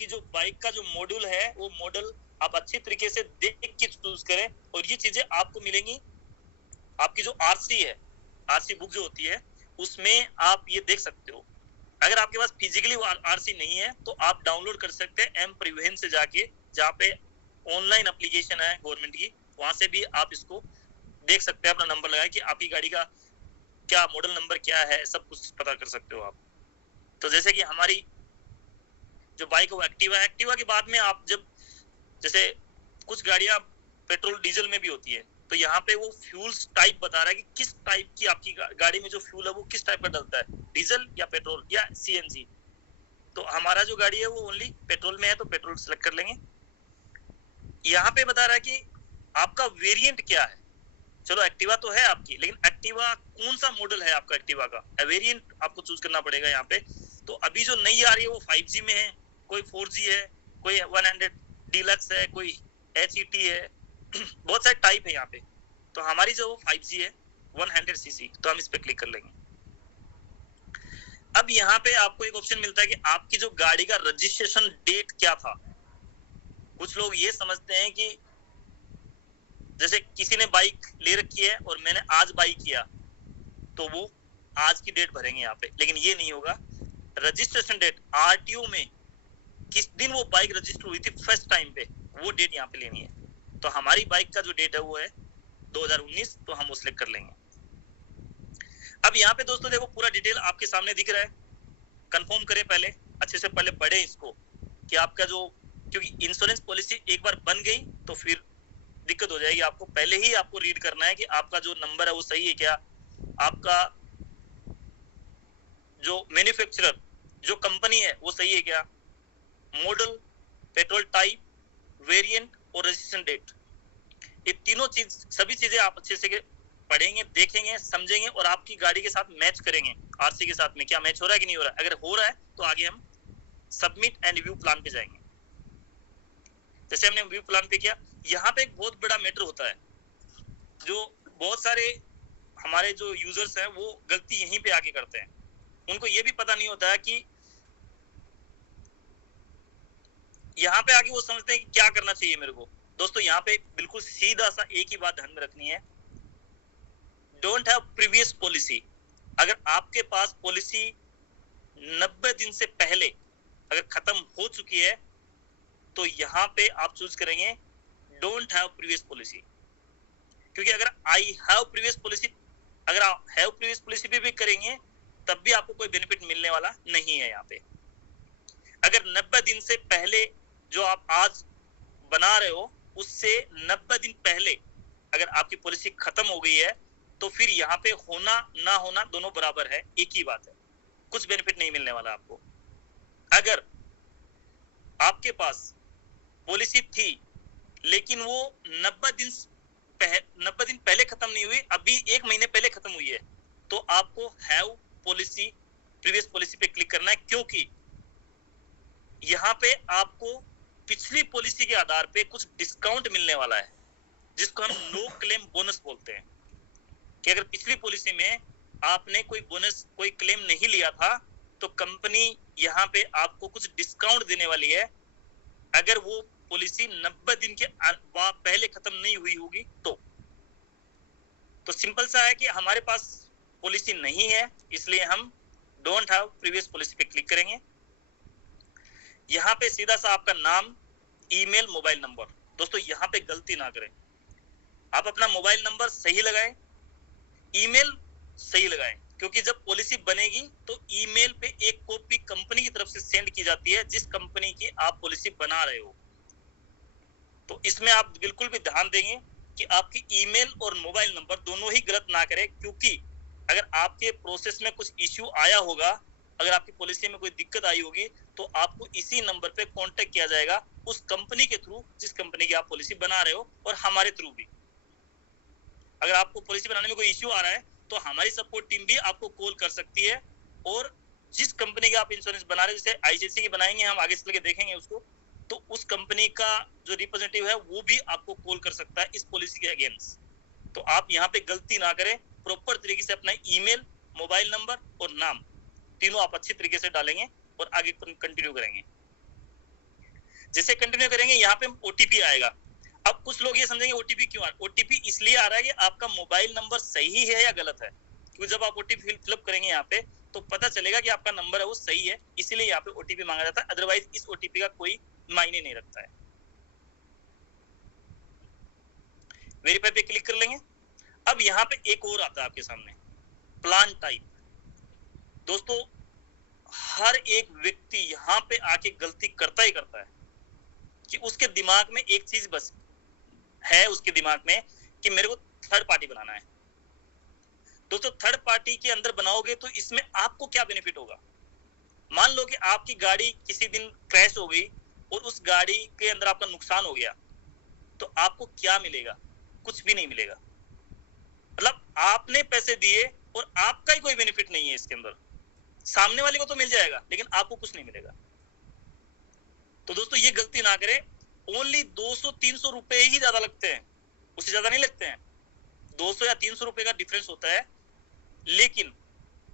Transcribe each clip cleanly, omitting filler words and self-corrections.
आपकी जो बाइक का जो मॉडल है वो मॉडल आप अच्छी तरीके से देख के चूज करें, और ये चीजें आपको मिलेंगी। आपकी जो आरसी है, आरसी बुक जो होती है, उसमें आप ये देख सकते हो। अगर आपके पास फिजिकली आरसी नहीं है तो आप डाउनलोड कर सकते हैं एम परिवहन से जाके, जहाँ पे ऑनलाइन एप्लीकेशन है गवर्नमेंट की, वहां से भी आप इसको देख सकते हैं, अपना नंबर लगा कि आपकी गाड़ी का क्या मॉडल नंबर क्या है, सब कुछ पता कर सकते हो आप। तो जैसे कि हमारी जो बाइक है वो एक्टिवा है। एक्टिवा के बाद में आप जब, जैसे कुछ गाड़ियां पेट्रोल डीजल में भी होती है, तो यहाँ पे वो फ्यूल टाइप बता रहा है कि किस टाइप की आपकी गाड़ी में जो फ्यूल है वो किस टाइप का डलता है, डीजल या पेट्रोल या सीएनजी। तो हमारा जो गाड़ी है वो ओनली पेट्रोल में है, तो पेट्रोल सेलेक्ट कर लेंगे। यहाँ पे बता रहा है कि आपका वेरिएंट क्या है। चलो एक्टिवा तो है आपकी, लेकिन एक्टिवा कौन सा मॉडल है आपका एक्टिवा का, वेरिएंट आपको चूज करना पड़ेगा यहाँ पे। तो अभी जो नई आ रही है वो 5G में है, कोई 4G है, कोई 100 डीलक्स है, कोई HET है, बहुत सारे टाइप है यहाँ पे। तो हमारी जो 5G है 100cc, तो हम इस पे क्लिक कर लेंगे। अब यहाँ पे आपको एक ऑप्शन मिलता है कि आपकी जो गाड़ी का रजिस्ट्रेशन डेट क्या था। कुछ लोग ये समझते हैं कि जैसे किसी ने बाइक ले रखी है और मैंने आज बाई किया, तो वो आज की डेट भरेंगे यहाँ पे, लेकिन ये नहीं होगा। रजिस्ट्रेशन डेट आरटीओ में किस दिन वो बाइक रजिस्टर हुई थी फर्स्ट टाइम पे, वो डेट यहाँ पे लेनी है। तो हमारी बाइक का जो डेट है वो है 2019, तो हम वो सिलेक्ट कर लेंगे। अब यहाँ पे दोस्तों देखो पूरा डिटेल आपके सामने दिख रहा है। कंफर्म करें पहले, अच्छे से पहले पढ़े इसको कि आपका जो, क्योंकि इंश्योरेंस पॉलिसी एक बार बन गई तो फिर दिक्कत हो जाएगी। आपको पहले ही आपको रीड करना है कि आपका जो नंबर है वो सही है क्या, आपका जो मैन्युफैक्चरर जो कंपनी है वो सही है क्या, मॉडल, पेट्रोल टाइप, वेरिएंट और रजिस्ट्रेशन डेट, ये तीनों चीज, सभी चीजें आप अच्छे से पढ़ेंगे, देखेंगे, समझेंगे और आपकी गाड़ी के साथ मैच करेंगे। आरसी के साथ में क्या मैच हो रहा है कि नहीं हो रहा है। अगर हो रहा है तो आगे हम सबमिट एंड व्यू प्लान पे जाएंगे। जैसे हमने व्यू प्लान पे किया, यहाँ पे एक बहुत बड़ा मैटर होता है, जो बहुत सारे हमारे जो यूजर्स हैं वो गलती यहीं पे आके करते हैं। उनको ये भी पता नहीं होता है कि यहाँ पे आके वो समझते हैं कि क्या करना चाहिए मेरे को। दोस्तों यहाँ पे बिल्कुल सीधा सा एक ही बात ध्यान में रखनी है, डोंट हैव प्रीवियस पॉलिसी। अगर आपके पास पॉलिसी 90 दिन से पहले अगर खत्म हो चुकी है तो यहाँ पे आप चूज करेंगे डोंट हैव प्रीवियस पॉलिसी। क्योंकि अगर आई हैव प्रीवियस पॉलिसी, अगर आप हैव प्रीवियस पॉलिसी भी करेंगे तब भी आपको कोई बेनिफिट मिलने वाला नहीं है। यहाँ पे अगर 90 दिन से पहले जो आप आज बना रहे हो उससे 90 दिन पहले अगर आपकी पॉलिसी खत्म हो गई है तो फिर यहाँ पे होना ना होना दोनों बराबर है, एक ही बात है, कुछ बेनिफिट नहीं मिलने वाला आपको। अगर आपके पास पॉलिसी थी लेकिन वो 90 दिन पहले खत्म नहीं हुई, अभी 1 महीने पहले खत्म हुई है, तो आपको हैव पॉलिसी प्रीवियस पॉलिसी पे क्लिक करना है। क्योंकि यहाँ पे आपको पिछली पॉलिसी के आधार पे कुछ डिस्काउंट मिलने वाला है, जिसको हम नो क्लेम बोनस बोलते हैं। कि अगर पिछली पॉलिसी में आपने कोई बोनस, कोई क्लेम नहीं लिया था तो कंपनी यहाँ पे आपको कुछ डिस्काउंट देने वाली है, अगर वो पॉलिसी 90 दिन के पहले खत्म नहीं हुई होगी तो सिंपल सा है कि हमारे पास पॉलिसी नहीं है, इसलिए हम डोंट हैव प्रीवियस पॉलिसी पे क्लिक करेंगे। यहाँ पे सीधा सा आपका नाम, ईमेल, मोबाइल नंबर। दोस्तों यहाँ पे गलती ना करें, आप अपना मोबाइल नंबर सही लगाएं, ईमेल सही लगाएं, क्योंकि जब पॉलिसी बनेगी तो ईमेल पे एक कॉपी कंपनी की तरफ से सेंड की जाती है, जिस कंपनी की आप पॉलिसी बना रहे हो। तो इसमें आप बिल्कुल भी ध्यान देंगे कि आपकी ईमेल और मोबाइल नंबर दोनों ही गलत ना करें, क्योंकि अगर आपके प्रोसेस में कुछ इश्यू आया होगा, अगर आपकी पॉलिसी में कोई दिक्कत आई होगी तो आपको इसी नंबर पे कांटेक्ट किया जाएगा, उस कंपनी के थ्रू जिस कंपनी की आप पॉलिसी बना रहे हो, और हमारे थ्रू भी। अगर आपको पॉलिसी बनाने में कोई इश्यू आ रहा है तो हमारी सपोर्ट टीम भी आपको कॉल कर सकती है, और जिस कंपनी के आप इंश्योरेंस बना रहे हो, जैसे आईसीसी की बनाएंगे हम, आगे चल के देखेंगे उसको, तो उस कंपनी का जो रिप्रेजेंटेटिव है वो भी आपको कॉल कर सकता है इस पॉलिसी के अगेंस्ट। तो आप यहाँ पे गलती ना करें, प्रॉपर तरीके से अपना ईमेल, मोबाइल नंबर और नाम तीनों आप अच्छी तरीके से डालेंगे और आगे कंटिन्यू करेंगे। जैसे कंटिन्यू करेंगे यहाँ पे ओटीपी आएगा। अब कुछ लोग ये समझेंगे ओटीपी क्यों आ रहा है? ओटीपी इसलिए आ रहा है कि आपका मोबाइल नंबर सही है या गलत है, क्योंकि जब आप ओटीपी फिलअप करेंगे यहाँ पे तो पता चलेगा कि आपका नंबर है वो सही है, इसीलिए यहाँ पे ओटीपी मांगा जाता है। अदरवाइज इस ओटीपी का कोई मायने नहीं रखता है। वेरीफाई पे क्लिक कर लेंगे। अब यहाँ पे एक और आता है आपके सामने, प्लान टाइप। दोस्तों हर एक व्यक्ति यहाँ पे आके गलती करता ही करता है कि उसके दिमाग में एक चीज बस है, उसके दिमाग में कि मेरे को थर्ड पार्टी बनाना है। दोस्तों थर्ड पार्टी के अंदर बनाओगे तो इसमें आपको क्या बेनिफिट होगा? मान लो कि आपकी गाड़ी किसी दिन क्रैश हो गई और उस गाड़ी के अंदर आपका नुकसान हो गया, तो आपको क्या मिलेगा? कुछ भी नहीं मिलेगा। मतलब आपने पैसे दिए और आपका ही कोई बेनिफिट नहीं है इसके अंदर। सामने वाले को तो मिल जाएगा लेकिन आपको कुछ नहीं मिलेगा। तो दोस्तों ये गलती ना करें। ओनली 200-300 रुपए ही ज्यादा लगते हैं, उससे ज्यादा नहीं लगते हैं। 200 या 300 रुपए का डिफरेंस होता है, लेकिन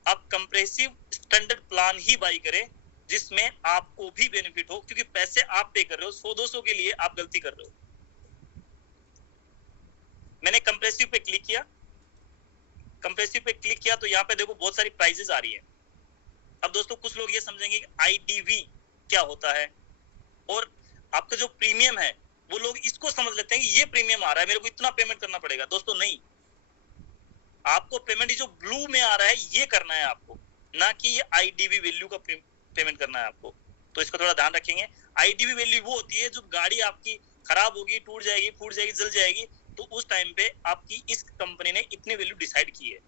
आप compressive standard plan he by करें जिसमें आपको भी बेनिफिट हो, क्योंकि पैसे आप पे कर रहे हो, 100-200 के लिए आप गलती कर रहे हो। मैंने कंप्रेसिव पे क्लिक किया। कंप्रेसिव पे क्लिक किया तो यहाँ पे देखो बहुत सारी प्राइजेस आ रही है। अब दोस्तों कुछ लोग ये समझेंगे कि आईडीवी क्या होता है और आपका जो प्रीमियम है वो लोग इसको समझ लेते हैं कि ये प्रीमियम आ रहा है, मेरे को इतना पेमेंट करना पड़ेगा। दोस्तों नहीं, आपको पेमेंट जो ब्लू में आ रहा है ये करना है आपको, ना कि ये आईडीवी वैल्यू का पेमेंट करना है आपको। तो इसका थोड़ा ध्यान रखेंगे। आईडीवी वैल्यू वो होती है जब गाड़ी आपकी खराब होगी, टूट जाएगी, फूट जाएगी, जल जाएगी, तो उस टाइम पे आपकी इस कंपनी ने इतनी वैल्यू डिसाइड की है।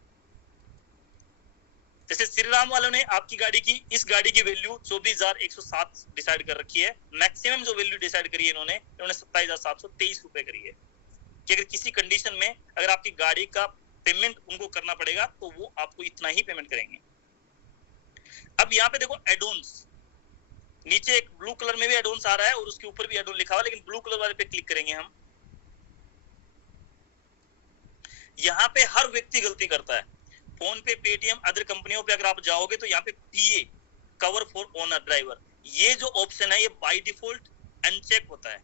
जैसे श्री राम वालों ने आपकी गाड़ी की, इस गाड़ी की वैल्यू 24,107 डिसाइड कर रखी है। मैक्सिमम जो वैल्यू डिसाइड करी है इन्होंने 27,723 रुपए करी है कि अगर किसी कंडीशन में अगर आपकी गाड़ी का पेमेंट उनको करना पड़ेगा तो वो आपको इतना ही पेमेंट करेंगे। अब यहाँ पे देखो एडोन्स, नीचे एक ब्लू कलर में भी एडोन्स आ रहा है और उसके ऊपर भी एडोन लिखा हुआ है, लेकिन ब्लू कलर वाले पे क्लिक करेंगे हम। यहाँ पे हर व्यक्ति गलती करता है। फोन पे, पेटीएम, अदर कंपनियों पे अगर आप जाओगे तो यहाँ पे पीए, कवर फॉर ओनर ड्राइवर, ये जो ऑप्शन है ये बाय डिफॉल्ट अनचेक होता है।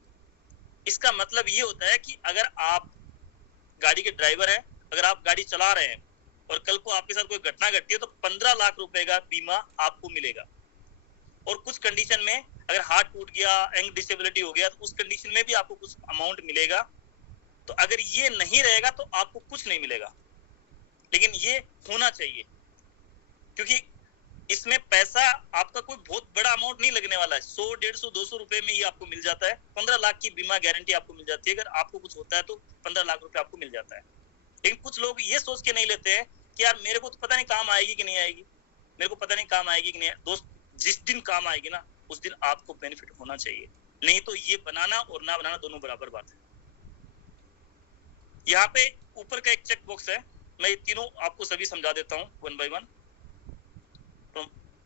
इसका मतलब ये होता है कि अगर आप गाड़ी के ड्राइवर हैं, अगर आप गाड़ी चला रहे हैं और कल को आपके साथ कोई घटना घटती है तो 15 लाख रुपए का बीमा आपको मिलेगा। और कुछ कंडीशन में अगर हार्ट टूट गया, एंग डिसेबिलिटी हो गया, तो उस कंडीशन में भी आपको कुछ अमाउंट मिलेगा। तो अगर ये नहीं रहेगा तो आपको कुछ नहीं मिलेगा, लेकिन ये होना चाहिए, क्योंकि इसमें पैसा आपका कोई बहुत बड़ा अमाउंट नहीं लगने वाला है। 100, 150, 200 रुपए में ही आपको मिल जाता है। 15 लाख की बीमा गारंटी आपको मिल जाती है। अगर आपको कुछ होता है तो 15 लाख रुपए आपको मिल जाता है। लेकिन कुछ लोग ये सोच के नहीं लेते हैं कि यार मेरे को तो पता नहीं काम आएगी कि नहीं आएगी, मेरे को पता नहीं काम आएगी कि नहीं। दोस्त जिस दिन काम आएगी ना उस दिन आपको बेनिफिट होना चाहिए, नहीं तो ये बनाना और ना बनाना दोनों बराबर बात है। यहाँ पे ऊपर का एक चेक बॉक्स है, मैं ये तीनों आपको सभी समझा देता हूँ वन बाय वन। तो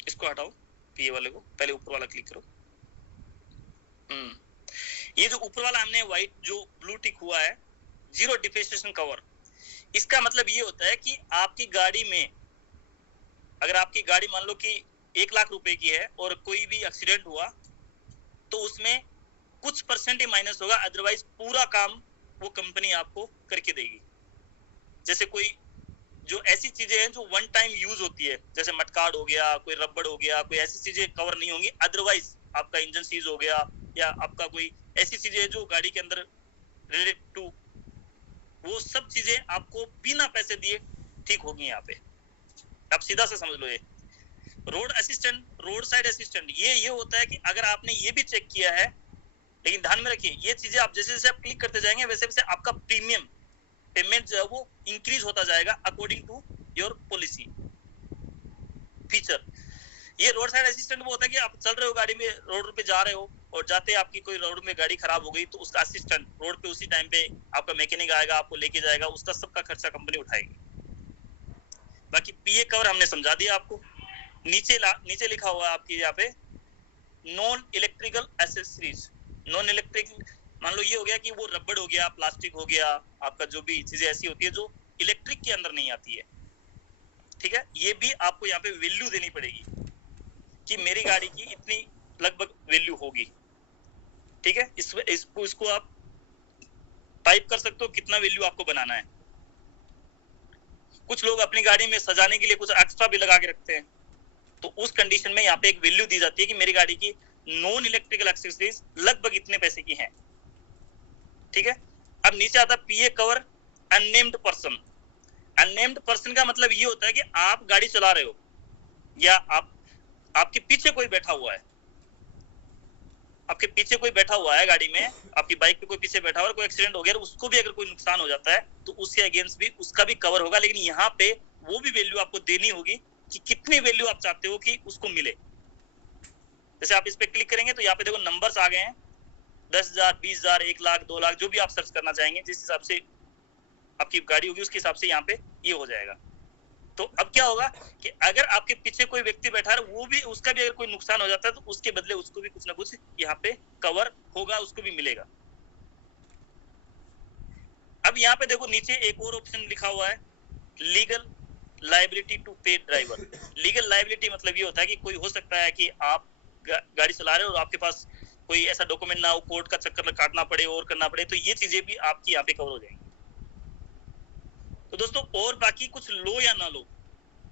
इसको हटाओ, पीए वाले को, पहले ऊपर वाला क्लिक करो। ये जो ऊपर वाला हमने व्हाइट जो ब्लू टिक हुआ है, जीरो डिप्रिसिएशन कवर, इसका मतलब ये होता है कि आपकी गाड़ी में अगर आपकी गाड़ी मान लो कि 1 लाख रुपए की है और कोई भी एक्सीडेंट हुआ तो उसमें कुछ परसेंट ही माइनस होगा, अदरवाइज पूरा काम वो कंपनी आपको करके देगी। जैसे कोई जो ऐसी चीजें हैं जो वन टाइम यूज होती है, जैसे मटकार्ड हो गया, कोई रबड़ हो गया, कोई ऐसी चीजें कवर नहीं होंगी। अदरवाइज आपका इंजन सीज हो गया या आपका कोई ऐसी चीजें जो गाड़ी के अंदर रिलेटेड टू, वो सब चीजें आपको बिना पैसे दिए ठीक होगी। यहाँ पे आप सीधा से समझ लो, ये road assistant, road assistant assistant, ये होता है कि अगर आपने ये भी चेक किया है, लेकिन ध्यान में रखिए ये चीजें आप जैसे जैसे आप क्लिक करते जाएंगे वैसे वैसे आपका प्रीमियम पेमेंट जो है वो इंक्रीज होता जाएगा according to your policy feature. Roadside assistant असिस्टेंट वो होता है कि आप चल रहे हो गाड़ी में, रोड पे जा रहे हो और जाते आपकी कोई रोड में गाड़ी खराब हो गई तो उसका असिस्टेंट रोड पे उसी टाइम पे आपका मैकेनिक आएगा, आपको लेके जाएगा, उसका सबका खर्चा कंपनी उठाएगी। बाकी पीए कवर हमने समझा दिया आपको। नीचे लिखा हुआ है आपकी यहाँ पे non electrical accessories. Non electric मान लो ये हो गया कि वो रबड़ हो गया, प्लास्टिक हो गया, आपका जो भी चीजें ऐसी होती है जो इलेक्ट्रिक के अंदर नहीं आती है, ठीक है, ये भी आपको यहाँ पे वैल्यू देनी पड़ेगी कि मेरी गाड़ी की इतनी लगभग वैल्यू होगी। ठीक है, इसको आप टाइप कर सकते हो कितना वैल्यू आपको बनाना है। कुछ लोग अपनी गाड़ी में सजाने के लिए कुछ एक्स्ट्रा भी लगा के रखते हैं, तो उस कंडीशन में यहाँ पे एक वैल्यू दी जाती है कि मेरी गाड़ी की नॉन इलेक्ट्रिकल एक्सेसरीज लगभग इतने पैसे की हैं। ठीक है, अब नीचे आता PA cover unnamed person. Unnamed person का मतलब ये होता है कि आप गाड़ी चला रहे हो या आपके पीछे कोई बैठा हुआ है, आपके पीछे कोई बैठा हुआ है गाड़ी में, आपकी बाइक पे कोई पीछे बैठा हुआ है, कोई एक्सीडेंट हो गया, उसको भी अगर कोई नुकसान हो जाता है तो उसके अगेंस्ट भी उसका भी कवर होगा। लेकिन यहाँ पे वो भी वैल्यू आपको देनी होगी कि कितनी वैल्यू आप चाहते हो कि उसको मिले। जैसे आप इस पे क्लिक करेंगे तो यहाँ पे देखो नंबर्स आ गए हैं, 10,000, 20,000, 1 लाख, 2 लाख, जो भी आप सर्च करना चाहेंगे, जिस हिसाब से आपकी गाड़ी होगी उसके हिसाब से यहाँ पे ये हो जाएगा। तो अब क्या होगा कि अगर आपके पीछे कोई व्यक्ति बैठा है, वो भी उसका भी अगर कोई नुकसान हो जाता है तो उसके बदले उसको भी कुछ ना कुछ यहाँ पे कवर होगा, उसको भी मिलेगा। अब यहाँ पे देखो नीचे एक और ऑप्शन लिखा हुआ है, लीगल लायबिलिटी टू पे ड्राइवर। लीगल लायबिलिटी मतलब ये होता है कि कोई हो सकता है कि आप गाड़ी चला रहे हो और आपके पास कोई ऐसा डॉक्यूमेंट ना हो, कोर्ट का चक्कर काटना पड़े और करना पड़े, तो ये चीजें भी आपकी यहाँ पे कवर हो जाएंगी। तो दोस्तों और बाकी कुछ लो या ना लो,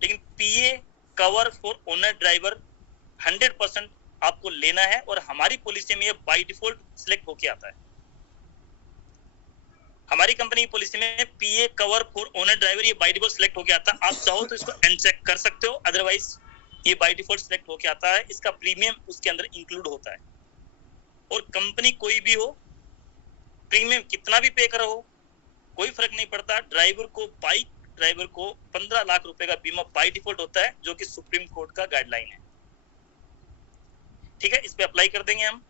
लेकिन पीए कवर फॉर ओनर ड्राइवर 100% आपको लेना है और हमारी पॉलिसी में ये बाय डिफॉल्ट सिलेक्ट होके आता है। हमारी कंपनी की पॉलिसी में पीए कवर फॉर ओनर ड्राइवर ये बाय डिफॉल्ट सिलेक्ट होके आता है। आप चाहो तो इसको अनचेक कर सकते हो, अदरवाइज ये बाय डिफॉल्ट सिलेक्ट होके आता है। इसका प्रीमियम उसके अंदर इंक्लूड होता है और कंपनी कोई भी हो, प्रीमियम कितना भी पे करो कोई फर्क नहीं पड़ता। ड्राइवर को 15 लाख रुपए का बीमा बाय डिफॉल्ट होता है, जो कि सुप्रीम कोर्ट का गाइडलाइन है। ठीक है, इस पे अप्लाई कर देंगे हम।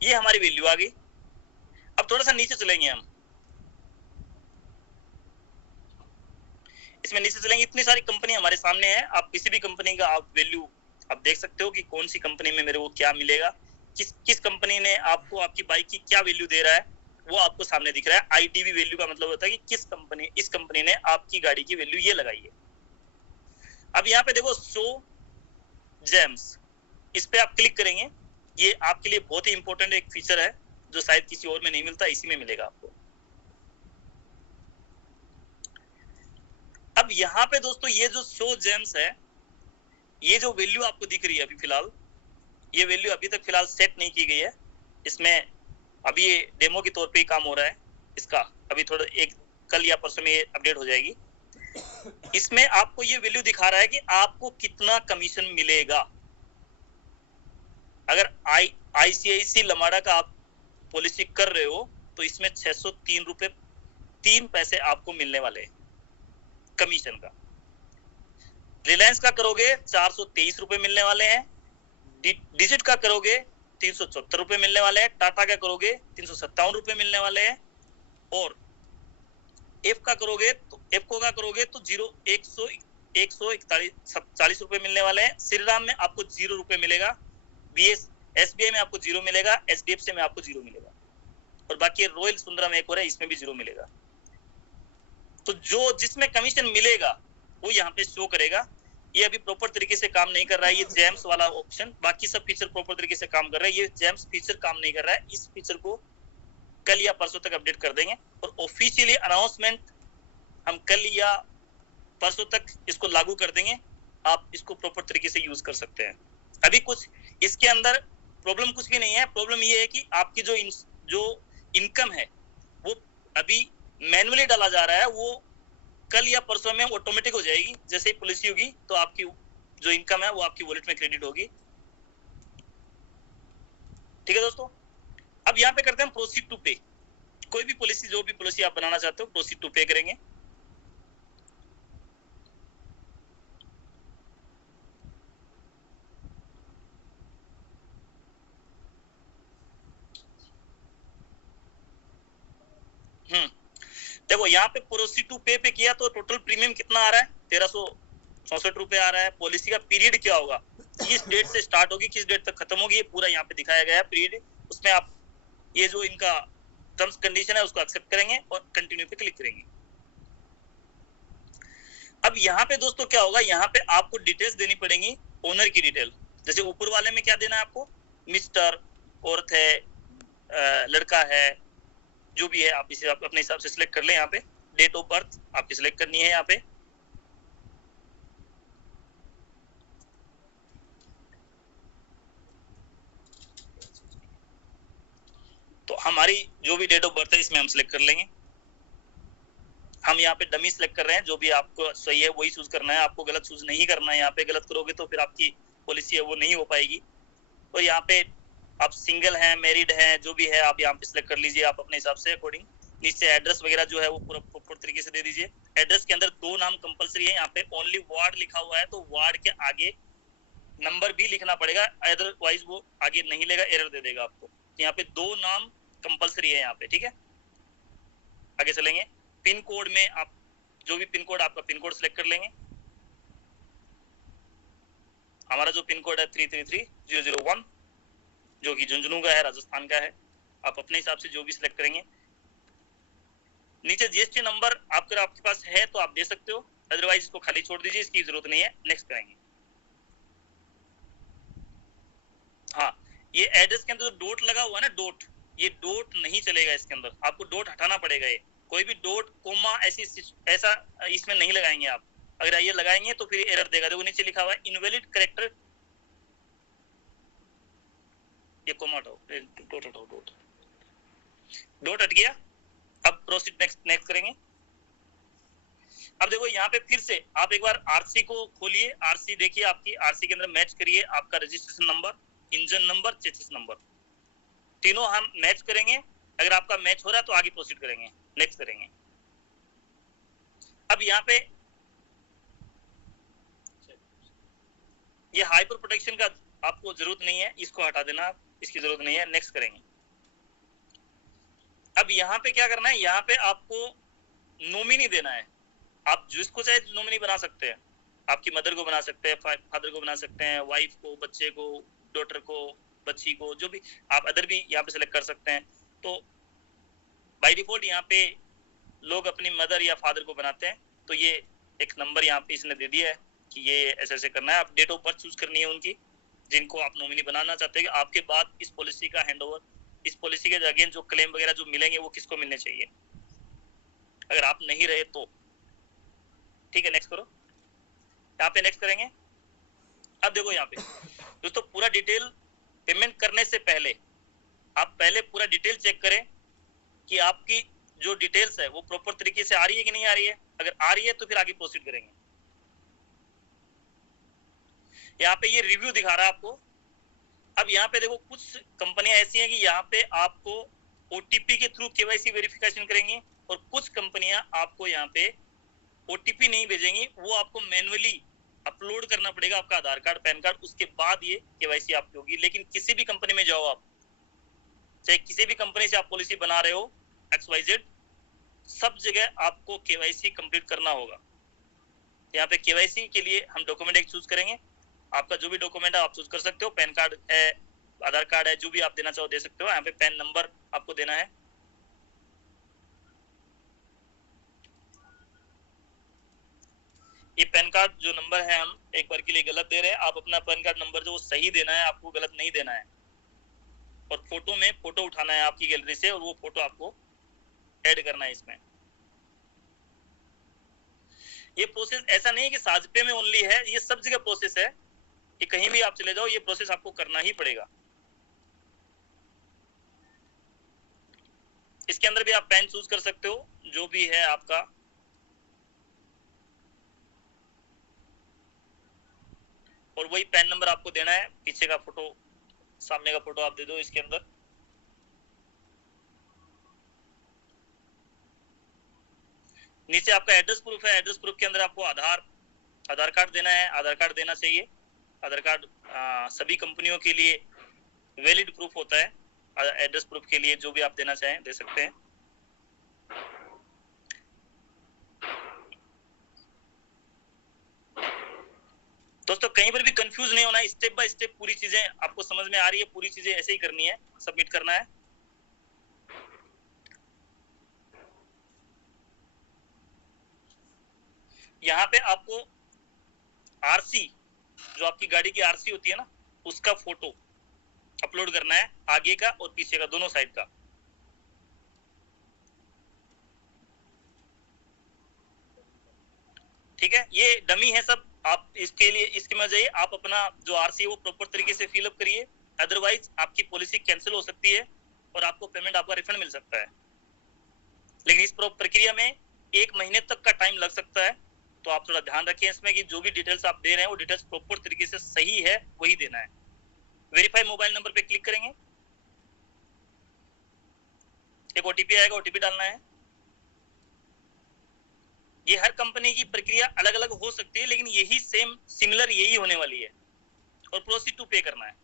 ये हमारी वैल्यू आ गई। अब थोड़ा सा नीचे चलेंगे हम, इसमें नीचे चलेंगे, इतनी सारी कंपनी हमारे सामने है। आप किसी भी कंपनी का आप वैल्यू आप देख सकते हो कि कौन सी कंपनी में मेरे को क्या मिलेगा, किस कंपनी ने आपको आपकी बाइक की क्या वैल्यू दे रहा है, वो आपको सामने दिख रहा है। आईटीवी वैल्यू का मतलब होता है कि इस कंपनी ने आपकी गाड़ी की वैल्यू ये लगाई है। अब यहाँ पे देखो शो जेम्स, इस पे आप क्लिक करेंगे, ये आपके लिए बहुत ही इंपॉर्टेंट एक फीचर है जो शायद किसी और में नहीं मिलता, इसी में मिलेगा आपको। अब यहाँ पे दोस्तों ये जो शो जेम्स है, ये जो वैल्यू आपको दिख रही है अभी फिलहाल, ये वैल्यू अभी तक फिलहाल सेट नहीं की गई है। इसमें अभी ये डेमो के तौर पे ही काम हो रहा है इसका, अभी थोड़ा एक कल या परसों में ये अपडेट हो जाएगी। इसमें आपको ये वैल्यू दिखा रहा है कि आपको कितना कमीशन मिलेगा। अगर आईसीआईसी लमाड़ा का आप पॉलिसी कर रहे हो तो इसमें 603 रुपए 3 पैसे आपको मिलने वाले हैं कमीशन का। रिलायंस का करोगे 423 रुपए मिलने वाले हैं, डिजिट का करोगे 374 रुपए मिलने वाले हैं, टाटा का करोगे 357 रुपए मिलने वाले हैं, और एफ का करोगे तो एफको का करोगे तो 141 रुपए मिलने वाले हैं। श्रीराम में आपको 0 रुपए मिलेगा, एसबीआई में आपको 0 मिलेगा, एचडीएफसी में आपको 0 मिलेगा, और बाकी रॉयल सुंदरम एक और है, इसमें भी 0 मिलेगा। तो जो जिसमें कमीशन मिलेगा वो यहाँ पे शो करेगा। ये अभी प्रॉपर तरीके से काम नहीं कर रहा है, ये जेम्स वाला ऑप्शन। बाकी सब फीचर प्रॉपर तरीके से काम कर रहा है, ये जेम्स फीचर काम नहीं कर रहा है। इस फीचर को कल या परसों तक अपडेट कर देंगे और ऑफिशियली अनाउंसमेंट हम कल या परसों तक इसको लागू कर देंगे। आप इसको प्रॉपर तरीके से यूज कर सकते हैं। अभी कुछ इसके अंदर प्रॉब्लम कुछ भी नहीं है। प्रॉब्लम ये है कि आपकी जो इनकम है वो अभी मैनुअली डाला जा रहा है, वो कल या परसों में ऑटोमेटिक हो जाएगी। जैसे ही पॉलिसी होगी तो आपकी जो इनकम है वो आपकी वॉलेट में क्रेडिट होगी। ठीक है दोस्तों, अब यहाँ पे करते हैं प्रोसीड टू पे। कोई भी पॉलिसी, जो भी पॉलिसी आप बनाना चाहते हो, प्रोसीड टू पे करेंगे। देखो यहाँ पे प्रोसीड टू पे किया तो टोटल प्रीमियम कितना आ रहा है, 1364 रुपए आ रहा है। पॉलिसी का पीरियड क्या होगा, किस डेट से स्टार्ट होगी, किस डेट तक खत्म होगी, ये पूरा यहाँ पे दिखाया गया है पीरियड। उसमें आप ये जो इनका टर्म्स कंडीशन है उसको एक्सेप्ट करेंगे और कंटिन्यू पे क्लिक करेंगे। अब यहाँ पे दोस्तों क्या होगा, यहाँ पे आपको डिटेल्स देनी पड़ेंगी, ओनर की डिटेल। जैसे ऊपर वाले में क्या देना है आपको, मिस्टर, औरत है, लड़का है, जो भी है आप इसे आप अपने हिसाब से सिलेक्ट कर लें। यहाँ पे डेट ऑफ बर्थ आपकी सिलेक्ट करनी है। यहाँ पे तो हमारी जो भी डेट ऑफ बर्थ है इसमें हम सिलेक्ट कर लेंगे। हम यहाँ पे डमी सिलेक्ट कर रहे हैं, जो भी आपको सही है वही चूज करना है, आपको गलत चूज नहीं करना है। यहाँ पे गलत करोगे तो फिर आपकी पॉलिसी है वो नहीं हो पाएगी। तो यहाँ पे आप सिंगल हैं, मैरिड हैं, जो भी है आप यहाँ पे सिलेक्ट कर लीजिए आप अपने हिसाब से अकॉर्डिंग। नीचे एड्रेस वगैरह जो है वो पूरा प्रॉपर तरीके से दे दीजिए। एड्रेस के अंदर 2 नाम कंपलसरी है। यहाँ पे ओनली वार्ड लिखा हुआ है, तो वार्ड के आगे नंबर भी लिखना पड़ेगा, अदरवाइज वो आगे नहीं लेगा, एरर दे देगा आपको। यहाँ पे 2 नाम कंपलसरी है यहाँ पे, ठीक है। आगे चलेंगे। पिन कोड में आप जो भी पिन कोड आपका पिन कोड सिलेक्ट कर लेंगे। हमारा जो पिन कोड है 333001, जो कि झुंझुनू का है, राजस्थान का है। आप अपने हिसाब से जो भी सिलेक्ट करेंगे। नीचे जीएसटी नंबर अगर आपके पास है तो आप दे सकते हो, अदरवाइज इसको खाली छोड़ दीजिए, इसकी जरूरत नहीं है। नेक्स्ट करेंगे। हाँ, ये एड्रेस के अंदर जो डॉट लगा हुआ है ना, डॉट, ये डॉट नहीं चलेगा इसके अंदर, आपको डॉट हटाना पड़ेगा। ये कोई भी डॉट कोमा ऐसा इसमें नहीं लगाएंगे आप। अगर ये लगाएंगे तो फिर एरर देगा। देखो नीचे लिखा हुआ है इनवैलिड कैरेक्टर, ये कोमा हटाओ, डॉट हटाओ, डॉट हट गया। अब प्रोसीड नेक्स्ट करेंगे। अब देखो यहाँ पे फिर से आप एक बार आरसी को खोलिए, आरसी देखिए, आपकी आरसी के अंदर मैच करिए आपका registration number, engine number, chassis number, तीनों हम मैच करेंगे। अगर आपका मैच हो रहा है तो आगे प्रोसीड करेंगे, नेक्स्ट करेंगे। अब यहाँ पे ये हाइपर प्रोटेक्शन का आपको जरूरत नहीं है, इसको हटा देना, इसकी जरूरत नहीं है। नेक्स्ट करेंगे। अब यहाँ पे क्या करना है, यहाँ पे आपको नॉमिनी देना है। आप जिसको चाहे नॉमिनी बना सकते हैं, आपकी मदर को बना सकते हैं, फादर को बना सकते हैं, वाइफ को, बच्चे को, डॉटर को, बच्ची को, जो भी आप अदर भी यहाँ पे सिलेक्ट कर सकते हैं। तो बाय डिफॉल्ट यहाँ पे लोग अपनी मदर या फादर को बनाते हैं, तो ये एक नंबर यहाँ पे इसने दे दिया है कि ये ऐसे ऐसे करना है। आप डेट ऑफ बर्थ चूज करनी है उनकी, जिनको आप नॉमिनी बनाना चाहते हैं। आपके बाद इस पॉलिसी का हैंडओवर, इस पॉलिसी के अगेन जो क्लेम वगैरह जो मिलेंगे वो किसको मिलने चाहिए, अगर आप नहीं रहे तो। ठीक है, नेक्स्ट करो। यहाँ पे नेक्स्ट करेंगे। अब देखो यहाँ पे दोस्तों पूरा डिटेल पेमेंट करने से पहले आप पहले पूरा डिटेल चेक करें कि आपकी जो डिटेल्स है वो प्रॉपर तरीके से आ रही है कि नहीं आ रही है। अगर आ रही है तो फिर आगे प्रोसीड करेंगे। यहाँ पे ये रिव्यू दिखा रहा है आपको। अब यहाँ पे देखो कुछ कंपनियां ऐसी हैं कि यहाँ पे आपको ओटीपी के थ्रू केवाईसी वेरिफिकेशन करेंगी, और कुछ कंपनियां आपको यहाँ पे ओटीपी नहीं भेजेंगी, वो आपको मैन्युअली अपलोड करना पड़ेगा आपका आधार कार्ड, पैन कार्ड, उसके बाद ये केवाईसी आपकी होगी। लेकिन किसी भी कंपनी में जाओ आप, चाहे किसी भी कंपनी से आप पॉलिसी बना रहे हो XYZ, सब जगह आपको केवाईसी कंप्लीट करना होगा। यहाँ पे केवाईसी के लिए हम डॉक्यूमेंट एक चूज करेंगे। आपका जो भी डॉक्यूमेंट है आप चूज कर सकते हो, पैन कार्ड है, आधार कार्ड है, जो भी आप देना चाहो दे सकते हो। यहाँ पे पैन नंबर आपको देना है। ये पैन कार्ड जो नंबर है हम एक बार के लिए गलत दे रहे हैं, आप अपना पैन कार्ड नंबर जो वो सही देना है, आपको गलत नहीं देना है। और फोटो में फोटो उठाना है आपकी गैलरी से, और वो फोटो आपको ऐड करना है इसमें। ये प्रोसेस ऐसा नहीं है कि साजपे में ओनली है, ये सब जगह प्रोसेस है कि कहीं भी आप चले जाओ ये प्रोसेस आपको करना ही पड़ेगा। इसके अंदर भी आप पैन चूज कर सकते हो, जो भी है आपका। और वही पैन नंबर आपको देना है, पीछे का फोटो, सामने का फोटो आप दे दो इसके अंदर। नीचे आपका एड्रेस प्रूफ है, एड्रेस प्रूफ के अंदर आपको आधार कार्ड देना है, आधार कार्ड देना चाहिए। आधार कार्ड सभी कंपनियों के लिए वैलिड प्रूफ होता है। एड्रेस प्रूफ के लिए जो भी आप देना चाहें दे सकते हैं। दोस्तों कहीं पर भी कंफ्यूज नहीं होना, स्टेप बाय स्टेप पूरी चीजें आपको समझ में आ रही है, पूरी चीजें ऐसे ही करनी है, सबमिट करना है। यहाँ पे आपको आरसी, जो आपकी गाड़ी की आरसी होती है ना, उसका फोटो अपलोड करना है, आगे का और पीछे का, दोनों साइड का। ठीक है, ये डमी है सब। आप इसके लिए, इसके में जाइए, आप अपना जो आरसी है वो प्रॉपर तरीके से फिलअप करिए, अदरवाइज आपकी पॉलिसी कैंसिल हो सकती है और आपको पेमेंट, आपका रिफंड मिल सकता है। लेकिन इस प्रक्रिया में 1 महीने तक का टाइम लग सकता है, तो आप थोड़ा ध्यान रखें इसमें कि जो भी डिटेल्स आप दे रहे हैं वो डिटेल्स प्रॉपर तरीके से सही है, वही देना है। वेरीफाई मोबाइल नंबर पे क्लिक करेंगे, एक ओटीपी आएगा, ओटीपी डालना है। ये हर कंपनी की प्रक्रिया अलग अलग हो सकती है, लेकिन यही सेम सिमिलर यही होने वाली है, और प्रोसीड टू पे करना है।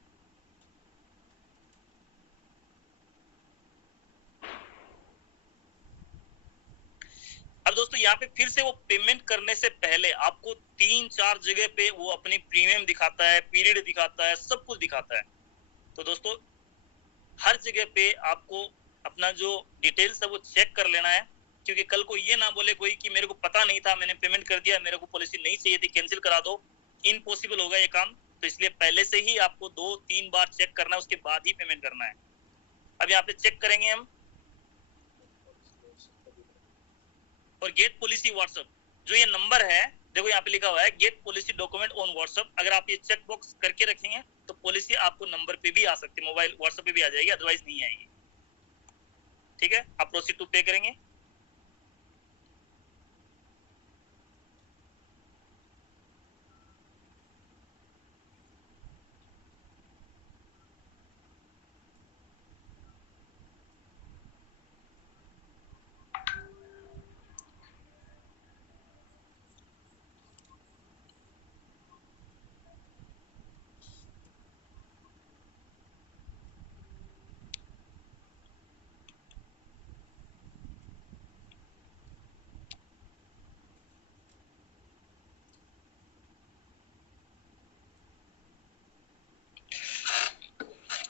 अब दोस्तों यहाँ पे फिर से वो पेमेंट करने से पहले आपको 3-4 जगह पे वो अपनी प्रीमियम दिखाता है, पीरियड दिखाता है, सब कुछ दिखाता है। तो दोस्तों हर जगह पे आपको अपना जो डिटेल्स है वो चेक कर लेना है, क्योंकि कल को ये ना बोले कोई कि मेरे को पता नहीं था, मैंने पेमेंट कर दिया, मेरे को पॉलिसी नहीं चाहिए थी, कैंसिल करा दो। इम्पॉसिबल होगा ये काम, तो इसलिए पहले से ही आपको 2-3 बार चेक करना है, उसके बाद ही पेमेंट करना है। अब यहाँ पे चेक करेंगे हम, और गेट पॉलिसी व्हाट्सएप, जो ये नंबर है देखो यहाँ पे लिखा हुआ है get policy document on WhatsApp. अगर आप ये चेक बॉक्स करके रखेंगे तो पॉलिसी आपको नंबर पे भी आ सकती है, मोबाइल व्हाट्सएप पे भी आ जाएगी, अदरवाइज नहीं आएगी। ठीक है, आप प्रोसीड टू पे करेंगे।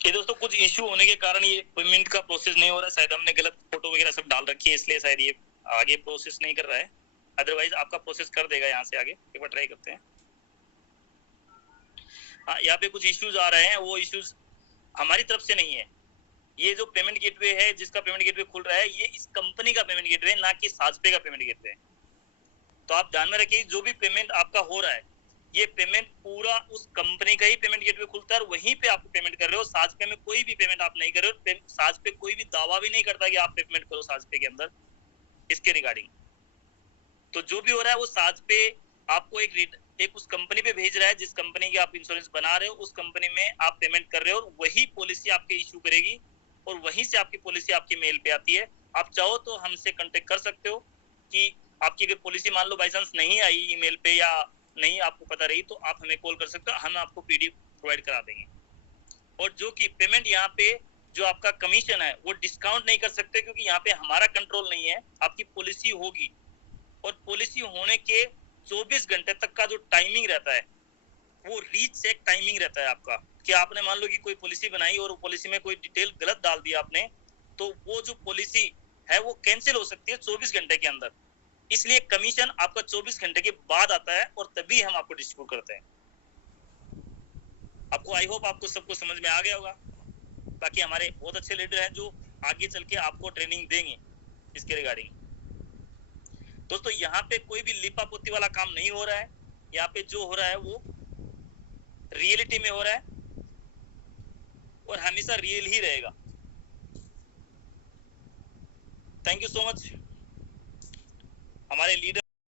ये दोस्तों कुछ इश्यू होने के कारण ये पेमेंट का प्रोसेस नहीं हो रहा है, शायद हमने गलत फोटो वगैरह सब डाल रखी है, इसलिए शायद ये आगे प्रोसेस नहीं कर रहा है, अदरवाइज आपका प्रोसेस कर देगा यहाँ से आगे। एक बार ट्राई करते हैं। हाँ, यहाँ पे कुछ इश्यूज आ रहे हैं, वो इश्यूज हमारी तरफ से नहीं है। ये जो पेमेंट गेटवे है, जिसका पेमेंट गेटवे खुल रहा है, ये इस कंपनी का पेमेंट गेटवे है, ना कि साजपे का पेमेंट गेटवे है। तो आप ध्यान में रखिए, जो भी पेमेंट आपका हो रहा है, ये पेमेंट पूरा उस कंपनी का ही पेमेंट गेटवे खुलता है और वहीं पे आप पेमेंट कर रहे हो। साजपे में कोई भी पेमेंट आप नहीं कर रहे हो, साजपे कोई भी दावा भी नहीं करता कि आप पेमेंट करो साजपे के अंदर इसके रिगार्डिंग। तो जो भी हो रहा है वो साजपे आपको एक उस कंपनी पे भेज रहा है, जिस कंपनी की आप इंश्योरेंस बना रहे हो, उस कंपनी में आप पेमेंट कर रहे हो, और वही पॉलिसी आपके इश्यू करेगी, और वहीं से आपकी पॉलिसी आपकी मेल पे आती है। आप चाहो तो हमसे कांटेक्ट कर सकते हो कि आपकी अगर पॉलिसी मान लो बाई चांस नहीं आई ईमेल पे या नहीं आपको पता रही, तो आप हमें कॉल कर सकते हो, हम आपको पीडीएफ प्रोवाइड करा देंगे। और जो कि पेमेंट यहाँ पे जो आपका कमीशन है वो डिस्काउंट नहीं कर सकते, क्योंकि यहाँ पे हमारा कंट्रोल नहीं है। आपकी पॉलिसी होगी, और पॉलिसी होने के 24 घंटे तक का जो टाइमिंग रहता है वो रीच चेक टाइमिंग रहता है आपका, कि आपने मान लो कि कोई पॉलिसी बनाई और पॉलिसी में कोई डिटेल गलत डाल दिया आपने, तो वो जो पॉलिसी है वो कैंसिल हो सकती है 24 घंटे के अंदर। इसलिए कमीशन आपका 24 घंटे के बाद आता है, और तभी हम आपको डिस्ट्रीब्यूट करते हैं। आपको आई होप आपको सबको समझ में आ गया होगा। बाकी हमारे बहुत अच्छे लीडर हैं जो आगे चल के आपको ट्रेनिंग देंगे इसके रिगार्डिंग। दोस्तों यहाँ पे कोई भी लिपा पोती वाला काम नहीं हो रहा है, यहाँ पे जो हो रहा है वो रियलिटी में हो रहा है, और हमेशा रियल ही रहेगा। थैंक यू सो मच हमारे लीडर